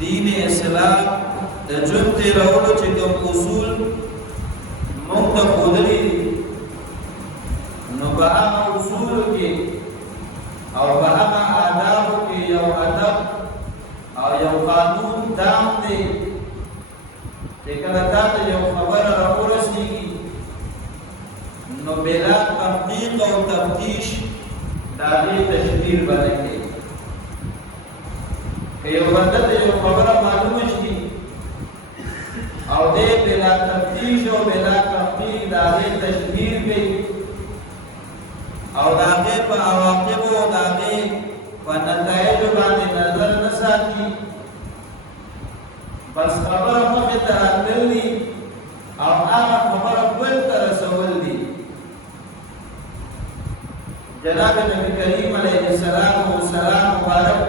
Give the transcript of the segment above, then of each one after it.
دین اسلام د ژوند تیرولو چې کوم اصول موږ ته ښودلي دي، نو په هغه اصولو کې او په هغه آدابو کې یو ادب او یو قانون دام دی چې کله تا ته یو خبره راورسېږي نو بلا تحقیق او تفتیش د هغې تشدید به نه کوي. که یو بنده ته یو خبره معلومه شي او دی بلا تفتیش او بلا تحقیق د هغې تشدید کوي او د هغې په عواقبو او د هغې په نتایجو باندې نظر نه ساتي، بس خبره مخې ته راتلل دي او هغه خبره بل ته رسول دي. جناب نبی کریم علیه السلام مبارک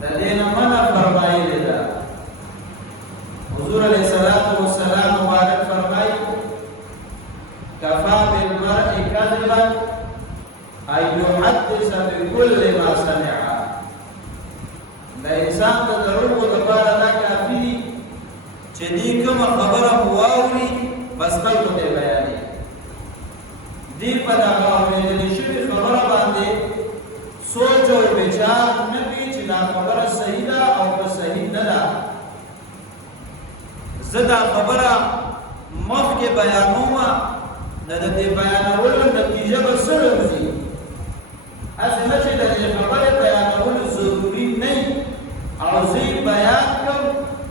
د دې نه منع فرمایلې ده. حضور علیه السلام مبارک فرمایي کفا بالمرء کذبا ان يحدث بكل ما سمع. د انسان د دروغو لپاره دا کافي دي چې دې کومه خبره واوري بس خلکو ته بیانوي. دې په دغه اورېدلې شوې خبره باندې سوچ او وچار نه کوي چې دا خبره صحیح ده او که صحیح نه ده. زه دا خبره مخکې بیانوم، نه د دې بیانولو نتیجه به څه راوځي. هسې نه چې د دې خبرې بیانولو ضروري نه وي او زه یې بیان کړم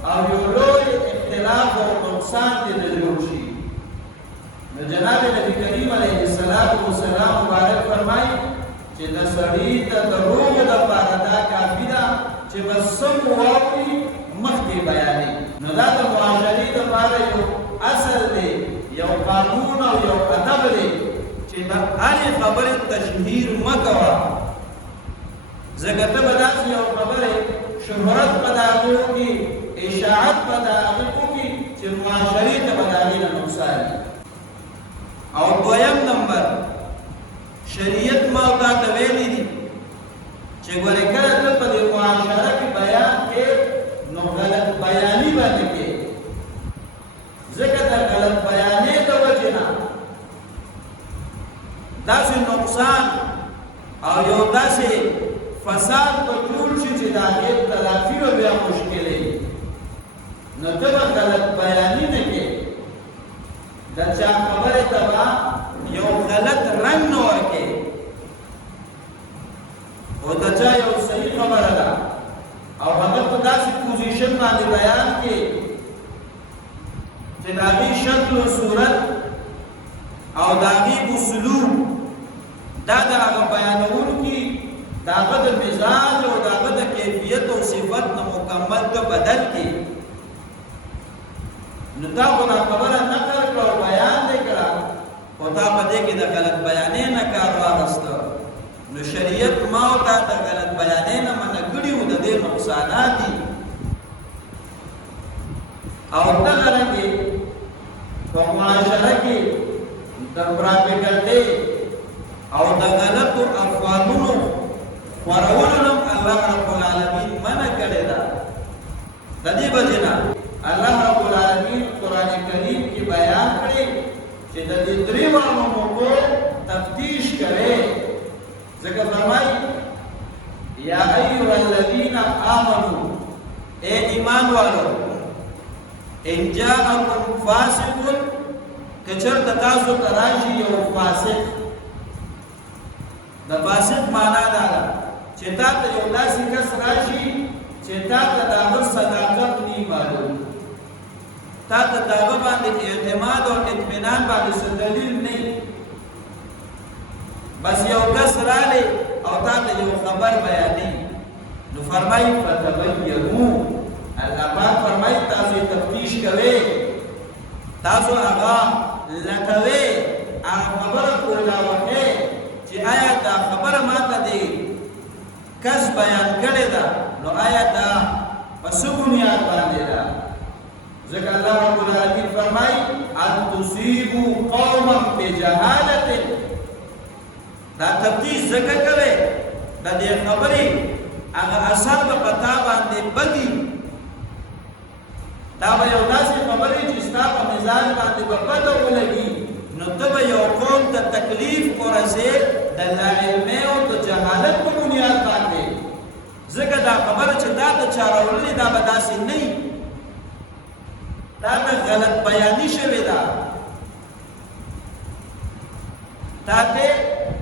او یو لوی اختلاف او نقصان دې نه جوړ شي. نو جناب نبی کریم علیه السلام مبارک فرمایي چې د سړي د دروغو دپاره دا کافي ده چې بس سم واوري مخکې بیانوي. نو دا د معاشرې دپاره یو اصل دی، یو قانون او یو ادب دی چې د هرې خبرې تشهیر مه کوه، ځکه ته به داسې یو خبرې شهرت په د هغې وکړي، اشاعت په د هغې وکړي چې معاشرې ته به د هغې نه نقصان وي. او دویم نمبر شریعت ما او تا ته ویلي دي چې ګورې کله ته په دې معاشره کې بیان کې نو غلط بیاني به نه کې، ځکه د غلط بیانې د وجې نه داسې نقصان او یو داسې فساد به جوړ شي چې د هغې تلافي به بیا مشکلې وي. نو ته به غلط بیاني نه کې، د چا خبرې ته به یو غلط رنګ نه ورکې او د چا یو صحیح خبره ده او هغه په داسې پوزیشن باندې بیان کې چې د هغې شکل و صورت او د هغې اسلوب دا د هغه بیانونکي د هغه د مزاج او د هغه د کیفیت او صفت نه مکمل ته بدل کړي. نو تا خو دا خبره نقل کړه او بیان دې کړه خو تا په دې کې د غلط بیانې نه کار واخیسته. نو شریعت ما او تا د غلط بیانې نه منع کړي وو، د دې نقصانات دي. او دغه رنګې په معاشره کې د پراپګنډې او د غلطو افواهونو خورولو نه الله رب العالمین منع کړې ده. د دې وجې نه الله رب العالمین قرآن کریم کې بیان کړي چې د دې درېیمو موقعو تفتیش کوي، ځکه فرمایي یا ایها الذین آمنوا، اے ایمان والو، ان جاءکم فاسق، که چېرته تاسو ته راشي یو فاسق. د فاسق معنا دا ده چې تا ته یو داسې کس راشي چې تا ته د هغه صداقت نه معلوم، تا ته د هغه باندې اعتماد او اطمینان باندې څه دلیل نه وي، بس یو کس رالی او تا ته یو خبر بیانوي. نو فرمایي فتبینوا، الله پاک فرمایي تاسو یې تفتیش کوئ، تاسو هغه لټوئ، هغه خبره کولاوئ چې آیا دا خبره ماته دی کس بیان کړې ده، نو آیا دا په څه بنیاد باندې ده. ځکه الله رب العالمین فرمایي ان تصیبوا قوما بجهالة، دا تفتیش ځکه کوئ د دې خبرې هغه اثر به په تا باندې باندې بدی دا به یو داسې خبرې چې ستا په مزاج باندې به بده ولګي نو ته به یو قوم ته تکلیف ورسې د لاعلمۍ او د جهالت په بنیاد باندې ځکه دا خبره چې دا د چا راوړلې دا به داسې نه وي دا ته غلط بیاني شوې ده تا ته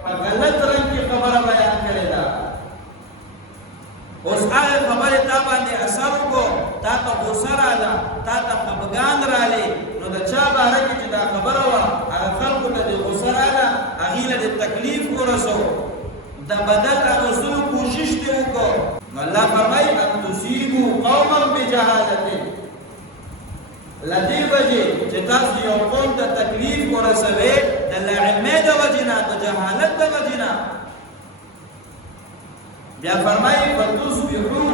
په غلط رنګ کې خبره بیان کړې ده اوس هغه خبرې تا باندې اثر وکړو تا ته غوسه راغله تا ته خفګان راغلی نو د چا باره کې چې دا خبره وه هغه خلکو ته د غوسه راغله هغې له د تکلیف ورسو د بدل اخیستلو کوشش دې وکړو نو الله فرمایي ان تصیبوا قوما بجهالة له دې وجې چې تاسو یو قوم ته تکلیف ورسوئ د لاعلمۍ د وجې نه د جهالت د وجې نه بیا فرمایي فتصبحوا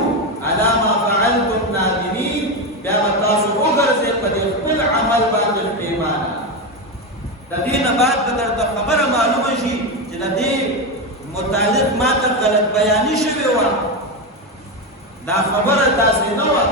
على ما فعلتم نادمين بیا به تاسو وګرځئ په دې خپل عمل باندې پښیمانه د دې نه بعد به درته خبره معلومه شي چې د دې متعلق ما ته غلط بیاني شوې وه دا خبره داسې نه وه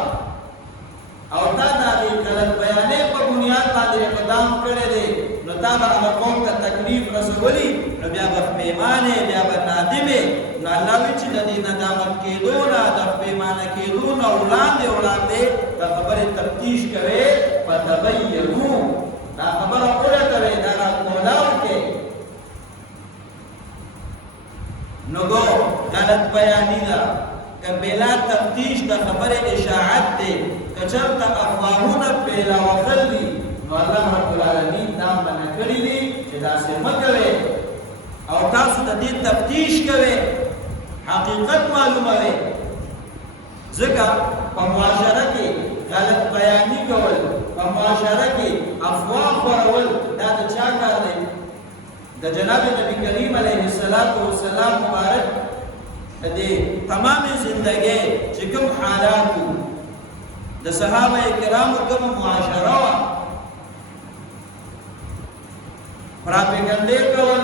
او تا د هغې غلط بیانۍ په بنیاد باندې اقدام کړی دی نو تا به هغه قوم ته تکلیف رسولي نو بیا به پښیمانې بیا به نادمې نو الله وایي چې د دې ندامت کېدو نه د پښیمانه کېدو نه وړاندې د خبرې تفتیش کوئ فتبینو دا خبره ولټوئ دا راکولاو کې نو گو غلط بیانی دا که بلا تفتیش دا خبر اشاعت دے کچر تا افواهون بلا وخل دی نو اللہ رب العالمین دام بنا کری دی چه دا سے مکوے او تاسو دا دی تفتیش کوے حقیقت معلومه وے ذکر پا معاشرہ کی غلط بیانی کول پا معاشرہ کی افواه ورول دا دا چا کار دی د جناب نبی کریم علیه السلام مبارک د تمام زندگی چې کوم حالات د صحابه کرامو کوم معاشره وا پراپګاندا کول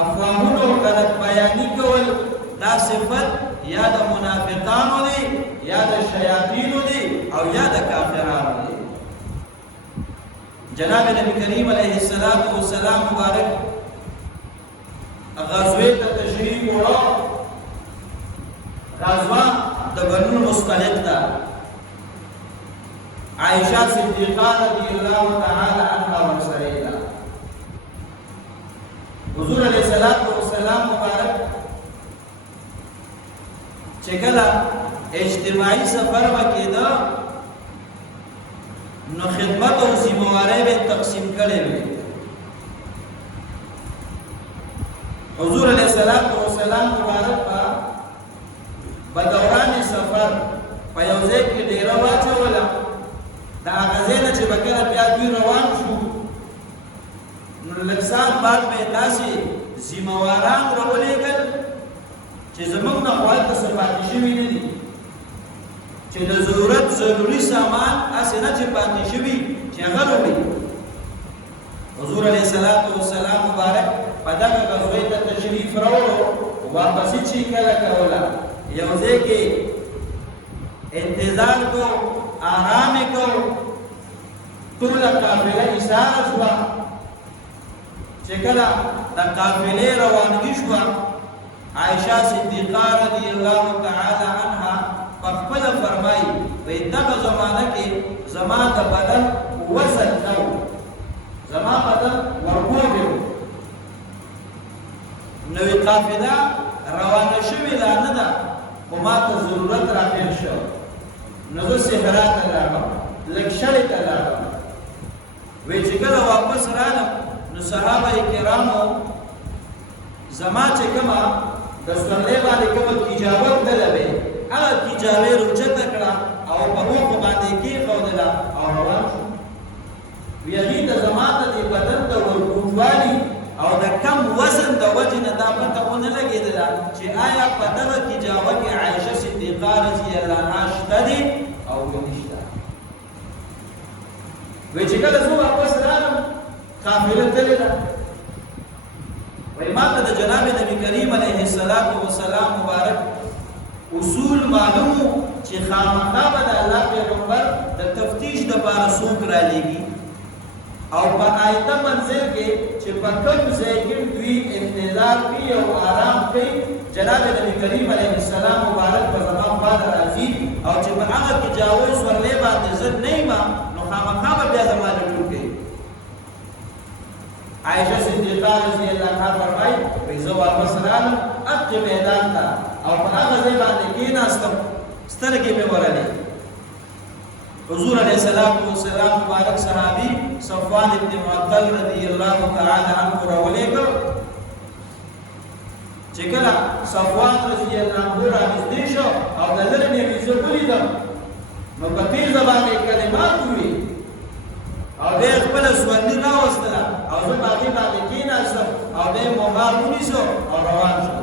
افواهونو غلط بیانی کول دا صفت یا د منافقانو دی یا د شیاطینو دی او یا د کافرانو دی جناب نبی کریم علیه السلام مبارک غزوه ته تشریف وړو غزوه د بنو مصطلق ته عائشہ صدیقہ رضی اللہ تعالی عنها ورسره ده حضور علیه السلام مبارک چې کله اجتماعي سفر وکړه نو خدمت او ذمہواری به تقسیم کړي وي حضور علیہ السلام مبارک په دوران سفر په یو ځای کې ډیره واچوله د هغه ځای نه چې به کله بیا دوی روان شو نو لږ ساعت بعد به یې داسې ذمہواران راولېږل چې زموږ نه خو هلته څه پاتې شوي نه دي چې د ضرورت ضروري سامان هسې نه چې پاتې شوي چې هغه راوړي حضور علیه السلام مبارک په دغه غزوې ته تشریف راوړو واپسې چې کله کوله یو ځای کې انتظار کو آرام کو ټوله قافله ایساره شوه چې کله د قافلې روانګي شوه عائشہ صدیقہ رضی اللہ تعالی عنها پخپل فرمائی وی دغه زمانه کې زما د بدن وزن نو زما بدن ورکوږي نوې قافله روانه شوې لا نه ده خو ما ته ضرورت راپېښ شو نو زه صحرا ته لاړم لږ شړې ته لاړم وی چې کله واپس رالم نو صحابه کرامو زما چې کومه د سورلۍ باندې کومه تجاوت دله وې هغه تجاوې روچته کړه او په اوښو باندې کېښودله او روان شو وی هغې ته زما ته د بدن د ورکوټوالي او د کم وزن د وجې نه دا پته ونه لګېدله چې آیا په دغه تجاوه کې عایشه صدیقه رضی الله عنها شته دي او که نشته وی چې کله زه واپس رالم قافله تللې ده وی ما ته د جناب نبی کریم علیه السلام مبارک اصول معلومو چې خامخا به د الله پیغمبر د تفتیش دپاره څوک رالېږي او په آیته منزل کې چې په کوم ځای کې دوی انتظار کوي او آرام کوي جناب نبی کریم علیه السلام مبارک په زمان بعد راځي او چې په هغه کې جاوز ورلې باندې زه نه یم نو خامخا به بیا زما لټون کوي عائشہ صدیقہ رضی اللہ عنہا فرمایي وایي زه واپس رالم هغې میدان ته او په هغه ځای باندې کېناستم سترګې مې ورلې حضور علیہ السلام مبارک صحابی صفوان ابن معطل رضی اللہ تعالی عنہ راولېږه چې کله صفوان رضی الله عنه رانږدې شو او د لرې مې زه ولیدم نو په تیزه باندې کلمات وویل او بیا یې خپله سورلي راوستله او زه په هغې باندې کېناستم او بیا یې مغاب ونیسو او روان شو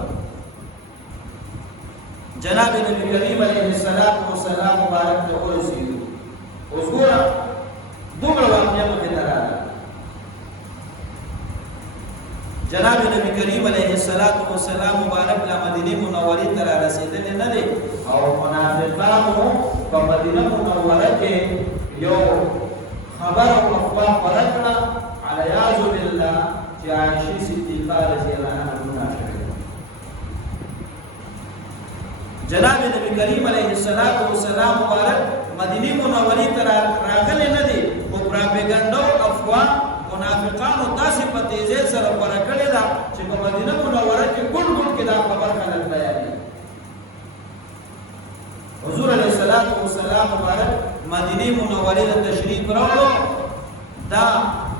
جناب نبی کریم علیه السلام مبارک ته ورسېدو اوس ګوره دومره واقعه مخې ته راغله جناب نبی کریم علیه السلام مبارک لا مدینه منورې ته رارسېدلی نه دی او منافقانو په مدینه منوره کې یو خبر او افواه خپره کړه علیاذ بالله چې عایشې صدیقه رضی الله عنها ګناه شوې جناب نبی کریم علیه السلام مبارک مدینه منورې ته راغلی نه دی خو پراپیګنډا او افواه منافقانو داسې په تیزۍ سره خپره کړې ده چې په مدینه منوره کې ګوټ ګوټ کې دا خبر خلک بیانوي حضور علیه السلام مبارک مدینه منورې ته تشریف راوړو دا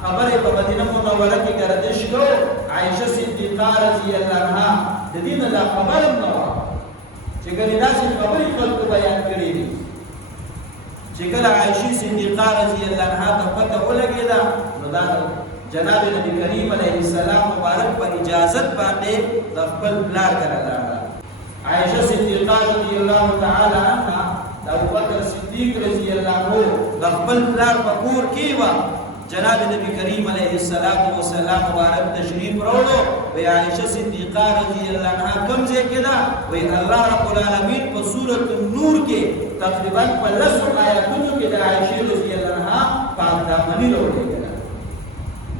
خبرې په مدینه منوره کې گردش کړو عایشه صدیقه رضی الله عنها د دې نه دا خبر هم نه وه چې ګنې داسې خبرې خلکو بیان کړي دي چې کله عایشې صدیقه رضی الله عنها ته پته ولګېده نو دا جناب نبی کریم علیه السلام مبارک په اجازت باندې د خپل پلار کره راغله عایشه صدیقه رضی الله تعالی عنها د ابوبکر صدیق رضی الله عنه د خپل پلار په کور کې وه جناب نبی کریم علیه السلام مبارک تشریف راوړو وی عایشه صدیقه رضی الله عنها کوم ځای کې ده وی الله رب العالمین په سورة النور کې تقریبا په 10 آیاتونو کې د عایشه رضی الله عنها پاک دامني راوړې ده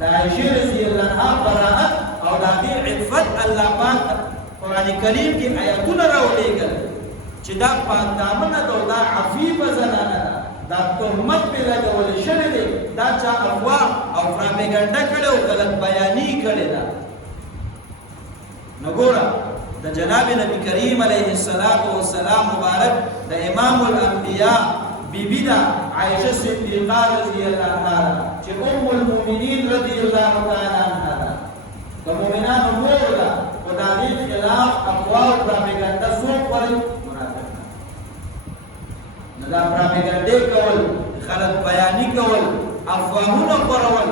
د عایشه رضی الله عنها براءت او د هغې عفت الله پاک قرآن کریم کې آیاتونه راوړېږل چې دا پاک دامنه ده او دا عفیفه زنانه ده دا تهمت پې لګولی شوی دی دا چا افواه او پراپیګنډه کړې او غلط بیاني کړې ده نو ګوره د جناب نبی کریم علیه السلام مبارک د امام الانبیاء بیبی ده عایشه صدیقه رضی الله عنها چې ام المؤمنین رضی الله تعالی عنها ده د مؤمنانو مور ده خو د هغې خلاف افواه او پراپیګنډه څوک کوي دا پراپیګنډې کول خلک بیاني کول افواهونه خپرول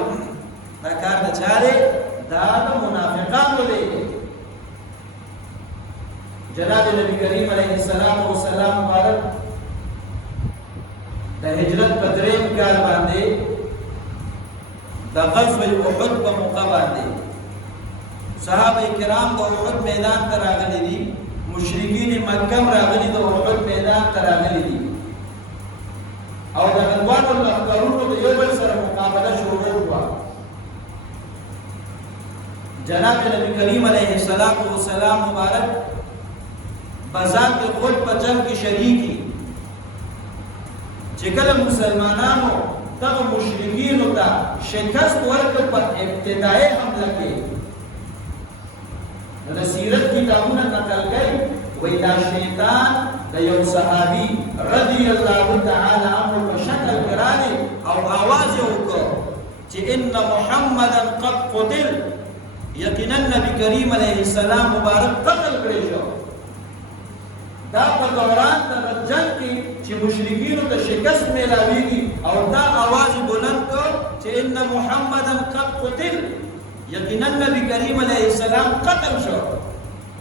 دا کار د چا دی دا د منافقانو دی جناب نبی کریم علیه السلام مبارک د هجرت په 3 کال باندې د غزوه احد په موقع باندې صحابه کرام د احد میدان ته راغلي دي مشرکین مکه راغلي د احد میدان ته راغلي دي او د غزوانو لښکرونو د یو بل سره مقابله شروع شوه جناب نبی کریم علیه السلام مبارک بذات خود په جنگ کې شریکي چې کله مسلمانانو دغه مشرکینو ته شکست ورکړ په ابتدایي حمله کې د سیرت کتابونه نقل کوي وایي دا شیطان د یو صحابي رضی الله تعالی عنه په شکل کې راغی او آواز یې وکړ چې ان محمدا قد قتل یقینا نبی کریم علیه السلام مبارک قتل کړی شو دا په دوران د جنگ کې چې مشرکینو ته شکست میلاویږي او دا آواز بلند کړ چې ان محمدا قد قتل یقینا نبی کریم علیه السلام قتل شو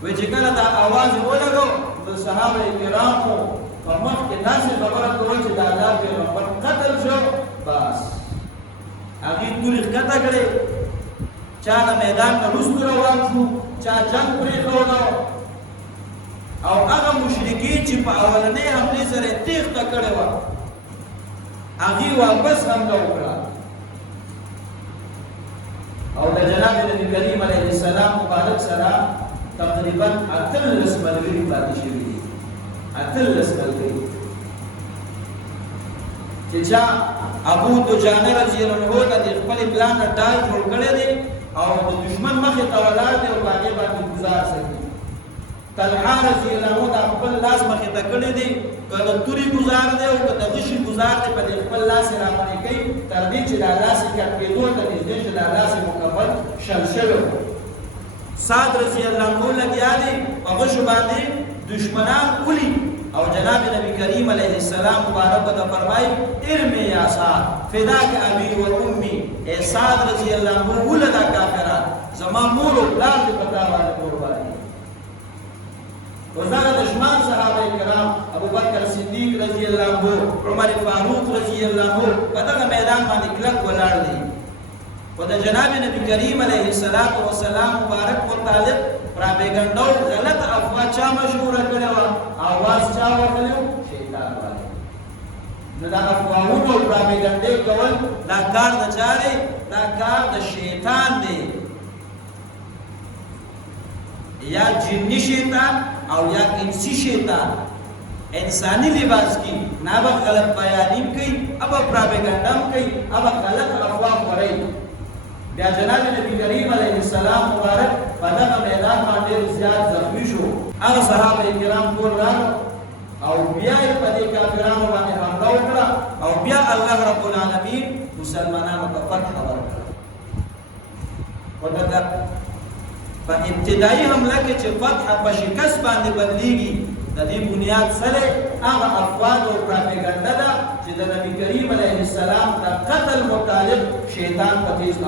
وی چې کله دا آواز ولګو د صحابه کرامو په مخ کې داسې خبره کوله چې د الله پیغمبر قتل شو بس هغې تورې ښکته کړې چا د میدان نه وروسته روان شو چا جنګ پرېښودو او هغه مشرکین چې په اولنۍ حملې سره تېښته تیښته کړې وه هغې واپس حمله وکړه او د جناب نبی کریم علیه السلام مبارک سره تقریبا 18 ملګري پاتې شوي دي 18 ملګري چې چا ابو دجانه رضی الله عنه د خپل پلان ډال جوړ کړی دی او د دشمن مخې ته ولاړ دی او هغې باندې ګزار سکي طلحه رضی الله عنه د خپل لاس مخې ته کړی دی که د تورې ګزار دی او که د غشي ګزار دی په دې خپل لاس یې راباندې کوي تر دې چې دا لاس یې کټکېدو ته نږدې چې دا لاس یې مکمل شل شوی سعد رضی الله عنه لګیا دی په غشو باندې دشمنان ولي او جناب نبی کریم علیه السلام مبارک ته فرمایي ارمی یا سعد فداک ابي و امي اے سعد رضی الله عنه ولدا کافران زما مور او پلار دې پتا باندې قرباني وزاره دشمن صحابه کرام ابو بکر صدیق رضی الله عنه عمر فاروق رضی الله عنه په دغه میدان باندې کلک ولاړ دي و د جناب نبی کریم علیه السلام مبارک متعلق پراپیګنډا او غلط افوا چا مشهوره کړې وه اواز چا ورکړی شیطان باندې نو دا افواهونه او پراپیګنډې کول دا کار د چا دی دا کار د شیطان دی یا جنی شیطان او یا انسی شیطان انسانی لباس کی نابا غلط بیانیم کئی ابا پراپیگنڈم کئی ابا غلط افواہ ورئی بیا جناب نبی کریم علیہ السلام مبارک پدغه میدان باندې زیات زخمی شو هغه صحابه کرام ټول راغلل او بیا یې په دې کافرانو باندې حمله وکړه او بیا الله رب العالمین مسلمانانو ته فتح ورکړه ودغه په ابتدایي حمله کې چې فتح په شکست باندې بدلیږي د دې بنیاد سره هغه افواج او پراپیګنډا ده چې د نبی کریم علیه السلام د قتل مطالب شیطان په تیز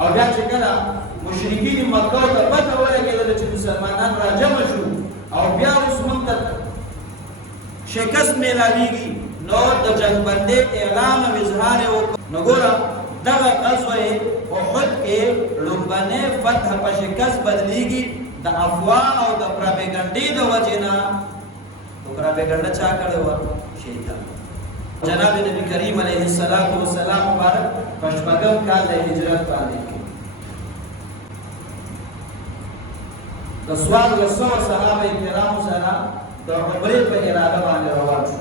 او بیا چې کله مشرکین مکه ته پته ولګېدل چې مسلمانان راجمع شو او بیا اوس موږ ته شکست میلاویږي نو د جنګ بندۍ اعلان او اظهار وکړ نو ګوره دغه غزوه احد کې لومبنۍ فتح په شکست بدلیږي د افوا او د پراپیګنډې د وجې نه پراپیګنډا چا کړې وه شیطان جناب نبی کریم علیه السلام مبارک په شپږم کال د هجرت باندې د څوارلس سوه صحابه کرامو سره د عمرې په اراده باندې روان شو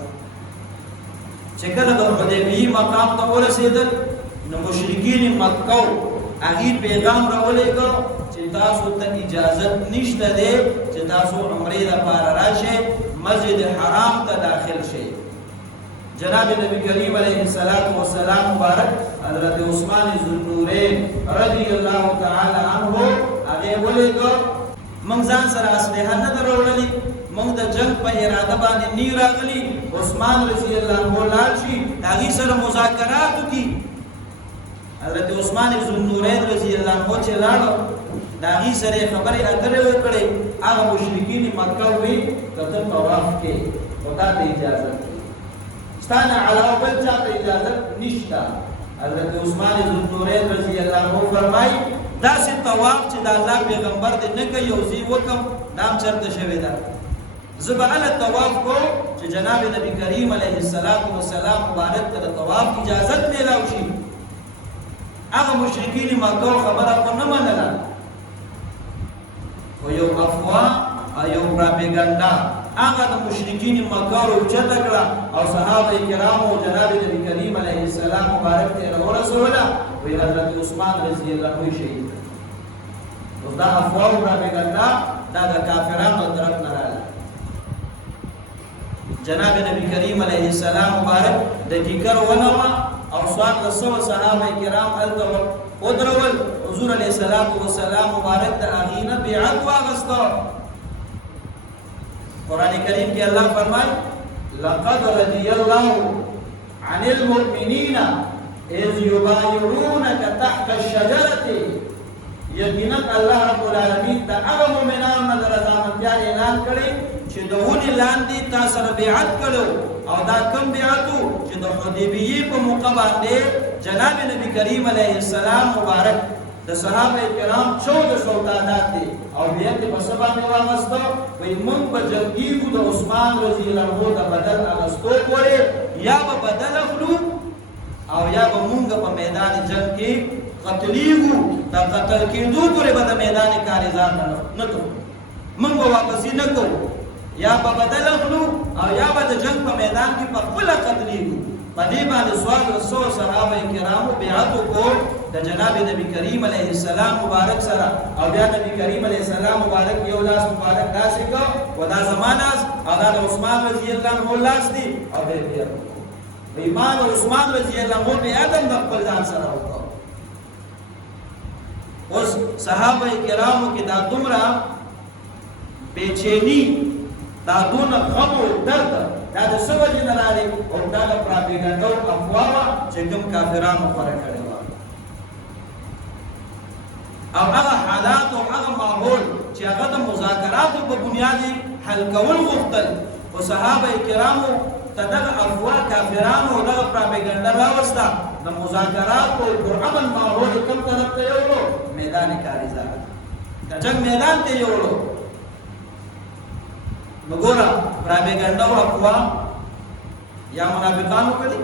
چې کله د حدیبیې مقام ته ورسېدل نو مشرکین مکه هغې پیغام راولېږه چې تاسو ته اجازت نشته دی چې تاسو عمرې لپاره راشئ مسجد حرام ته داخل شئ جناب نبی کریم علیه السلام مبارک حضرت عثمان ذوالنورین رضی الله تعالی عنه هغې ولېږه موږ ځان سره اسلحه نه ده راوړلې موږ د جنګ په اراده باندې نی راغلي عثمان رضی الله عنه لاړ شي د هغې سره مذاکرات وکړي حضرت عثمان ذوالنورین رضی الله عنه چې لاړو د هغې سره یې خبرې اترې وکړې هغه مشرکین مکه وی که ته طواف کې خو تا ته اجازت ستا نه علاوه بل چا ته اجازت نشته حضرت عثمان ذوالنورین رضی الله عنه فرمایي داسې طواف چې د الله پیغمبر دې نه کوي یو ځای وکړم دا هم چېرته شوې ده زه به هله طواف کوم چې جناب نبی کریم علیه السلام مبارک ته د طواف اجازت میلاو شي هغه مشرکین مکه خبره خو نه منله خو یو افوا او یو پراپیګنډا هغه د مشرکین مکه راوچته کړه او صحابه کرامو جناب نبی کریم علیه السلام مبارک ته ورسوله وی حضرت عثمان رضی الله عنه شهید اوس دا افوا او پراپیګنډا دا د کافرانو طرف نه راغله جناب نبی کریم علیه السلام مبارک د ټیکر ونه او څوارلس سوه صحابه کرام هلته ودرول حضور علیه السلام مبارک د هغې نه بیعت واغسته قرآن کریم کې الله فرمایي لقد رضي الله عن المؤمنين اذ يبايعونك تحت الشجرة یقینا الله رب العالمین د هغه مؤمنانو نه د رضامندیا اعلان کړی چې د ونې لاندې تا سره بیعت کړو او دا کم بیعتو چې د حدیبیې په موقع باندې جناب نبی کریم علیه السلام مبارک د صحابه کرام 1400 تعداد دی او بیا ته په سبا نه واغستو وای مونږ په جنگیږو د عثمان رضی الله عنه د بدل اغستو پورې یا به بدل اخلو او یا به مونږ په میدان جنگ کې قتلیږو د قتل کېدو پورې به د میدان کارزار نه کوو مونږ به واپس نه کوو یا به بدل اخلو او یا به د جنگ په میدان کې په خپل قتلیږو په دې باندې سوال رسول صحابه کرامو بیعت وکړ د جناب نبی کریم علیه السلام مبارک سره او بیا نبی کریم علیه السلام مبارک یو لاس مبارک داسې کو ودا زمانہ او دا عثمان رضی الله عنه لاس دی او بیا ایمان عثمان رضی الله عنه به ادم د خپل ځان سره وکړ اوس صحابه کرامو کې دا دومره بېچینی دا دونه غم او درد دا د څه وجې نه راغلی او دا د پراپیګنډا او افواه چې کوم کافرانو خوره کړې وه او هغه حالات او هغه ماحول چې هغه د مذاکراتو په بنیاد حل کول غوښتل او صحابه کرامو ته دغه افواه کافرانو او دغه پراپیګنډا راوسته د مذاکراتو پرامن ماحول کوم طرف ته یوړو میدان کارزار د جنګ میدان ته یوړو نګورا پراپیګنډا او افواه یا منافقانو کړي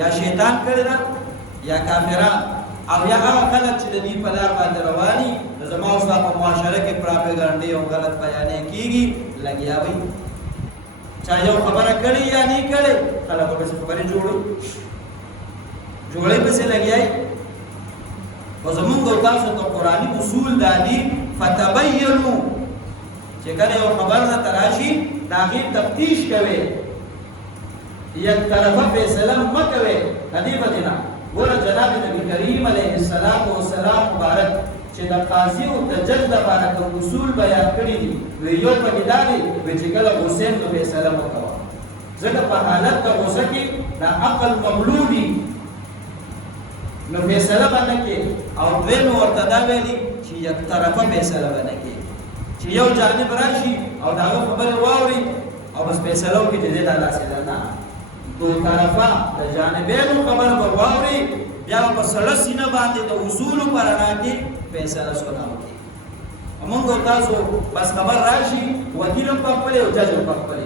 یا شیطان کړي دا یا کافران او یا هغه خلک چې د دې په لار باندې رواني د زما او په معاشره کې پراپیګنډي او غلط بیانې کیږي لګیا وي چا یو خبره کړي یا نه کړي خلک به خبرې جوړې پسې لګیای او زمونږ تاسو ته قرآني اصول دادي فتبینوا چې کله یو خبر نه تراشي دا غي تفتیش کوي یک طرفه فیصله مکوي هدي بدینا ګور جناب نبی کریم علیه السلام مبارک چې د قاضي او د جج لپاره کوم اصول بیان کړی دي وی یو پکې دا دی چې کله حسین نو فیصله وکړه ځکه په حالت د غوسه کې د عقل مغلوبي نو فیصله باندې کې او دوی نو ورته دا ویلي چې یک طرفه فیصله باندې کې چې یو جانب راشي او دا خبره واوري او بس فیصله وکړي چې دا لاسه نه دو طرفه د جانبینو خبره واوري بیا په سړه سینه باندې د اصول پر اړه کې فیصله سناو موږ تاسو بس خبر راشي وکیل په خپل او جج په خپل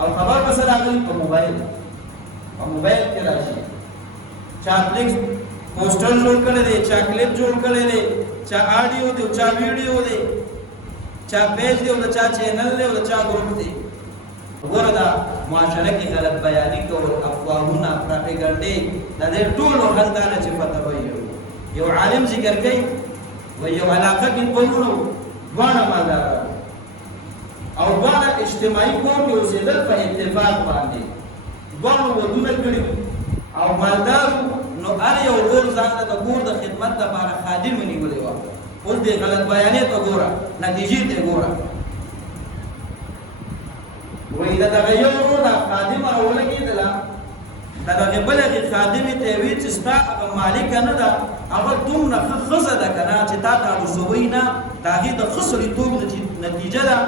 او خبر په سره راغلی په موبایل کې راشي چا فلیکس پوسټر جوړ کړی دی چا کلیپ جوړ کړی دی چا آډیو دی چا ویډیو دی چا پیج دی او چا چینل دی او چا ګروپ دی وګوره دا معاشره کې غلط بیانې کول افواهونه پراپیګنډې د دې ټولو حل دا نه چې پته وي یو عالم ذکر کوي و یو علاقه کې بولو دواړه مالدار او دواړه اجتماعي کور کې اوسېدل په اتفاق باندې دواړو ودونه کړي او مالدار نو هر یو ورور ځان ته د کور د خدمت لپاره خادم ونیولی و اوس دې غلط بیانې ته ګوره نتیجې ته ګوره وې دا یو ورور خادم راولګېدله دا دغه بلغه خادم ته وی چې ستا مالک نه ده هغه دومره خزه ده کنه چې تا ته رسوي نه دا هغه د خسرې توګ نتیجه ده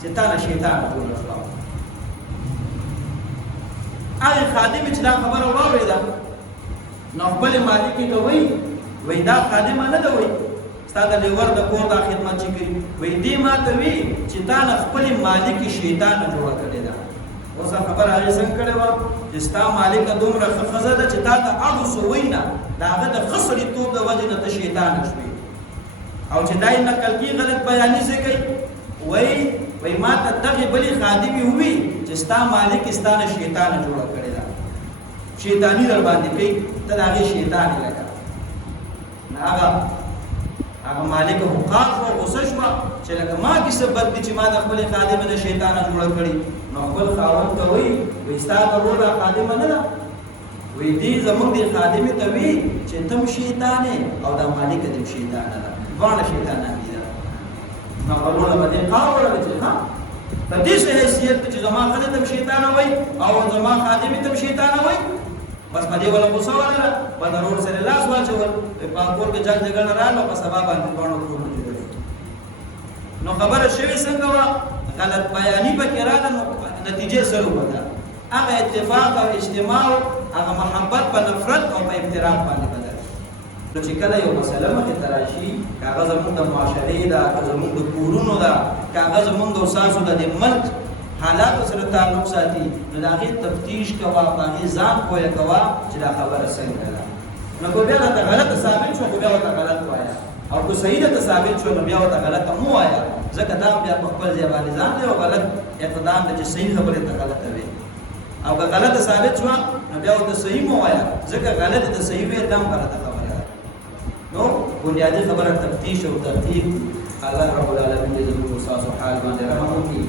چې تا نه شیطان جوړ کړو هغه خادم چې دا خبره واورېده نو خپل مالک ته وی دا خادم نه ده وی ستا د لیور د کور د خدمت چې کوي وی دې ما ته وی چې تا نه خپل مالک شیطان جوړ کړی ده اوس خبر هغه څنګه کړو چې ستا مالک دومره خزه ده چې تا ته هغه سوي نه دا هغه د خسرې توب د وجه نه ته شیطان شوي او چې دای نقل کی غلط بیانې څه کوي وای ما ته دغه بلی خادمي وي چې ستا مالک ستا نه شیطان جوړ کړی ده شیطانی در باندې کوي ته هغه شیطان لګا نه هغه مالک حقاق او غصه شو چې لکه ما کې سبب دي چې ما د خپل خادم د شیطان جوړ کړی نو خپل خاوند ته وی ستا د ورور خادم نه ده وی دې زموږ د خادم ته وی چې تم شیطان او د مالک د شیطان ده ځوان شیطان دی نو ورور باندې قاول چې ها په دې حیثیت چې زما خادم ته شیطان وای او زما خادم ته شیطان وای بس په دې ولا غوسه ولا په ضرور سره لاس واچول په کور کې جنگ جګړه رااله په سبب باندې ورو ورو جوړه نو خبره شوی څنګه وا غلط بیانې په کېراله نتیجه سره وته هغه اتفاق او اجتماع هغه محبت په نفرت او په افتراق باندې بدل نو چې کله یو مسله مخې ته راشي که هغه زمونږ د معاشرې ده که زمونږ د کورونو ده که هغه زمونږ د استاسو د ملک حالاتو سره تعلق ساتي نو د هغې تفتیش کوه په هغې ځان پویه کوه چې دا خبره څنګه ده نو که بیا درته غلطه ثابت شوه خو بیا ورته غلط وایه او که صحیح درته ثابت شوه نو بیا ورته غلطه مو وایه ځکه دا بیا په خپل ځای باندې ځان دی او غلط اقدام دی چې صحیح خبرې ته غلطه وي او که غلطه ثابت شوه نو بیا ورته صحیح مو وایه ځکه غلطه د صحیح وی دا هم غلطه خبره ده نو بنیادي خبره تفتیش او تحقیق الله رب العالمین دې زموږ استاسو حال باندې رحم وکړي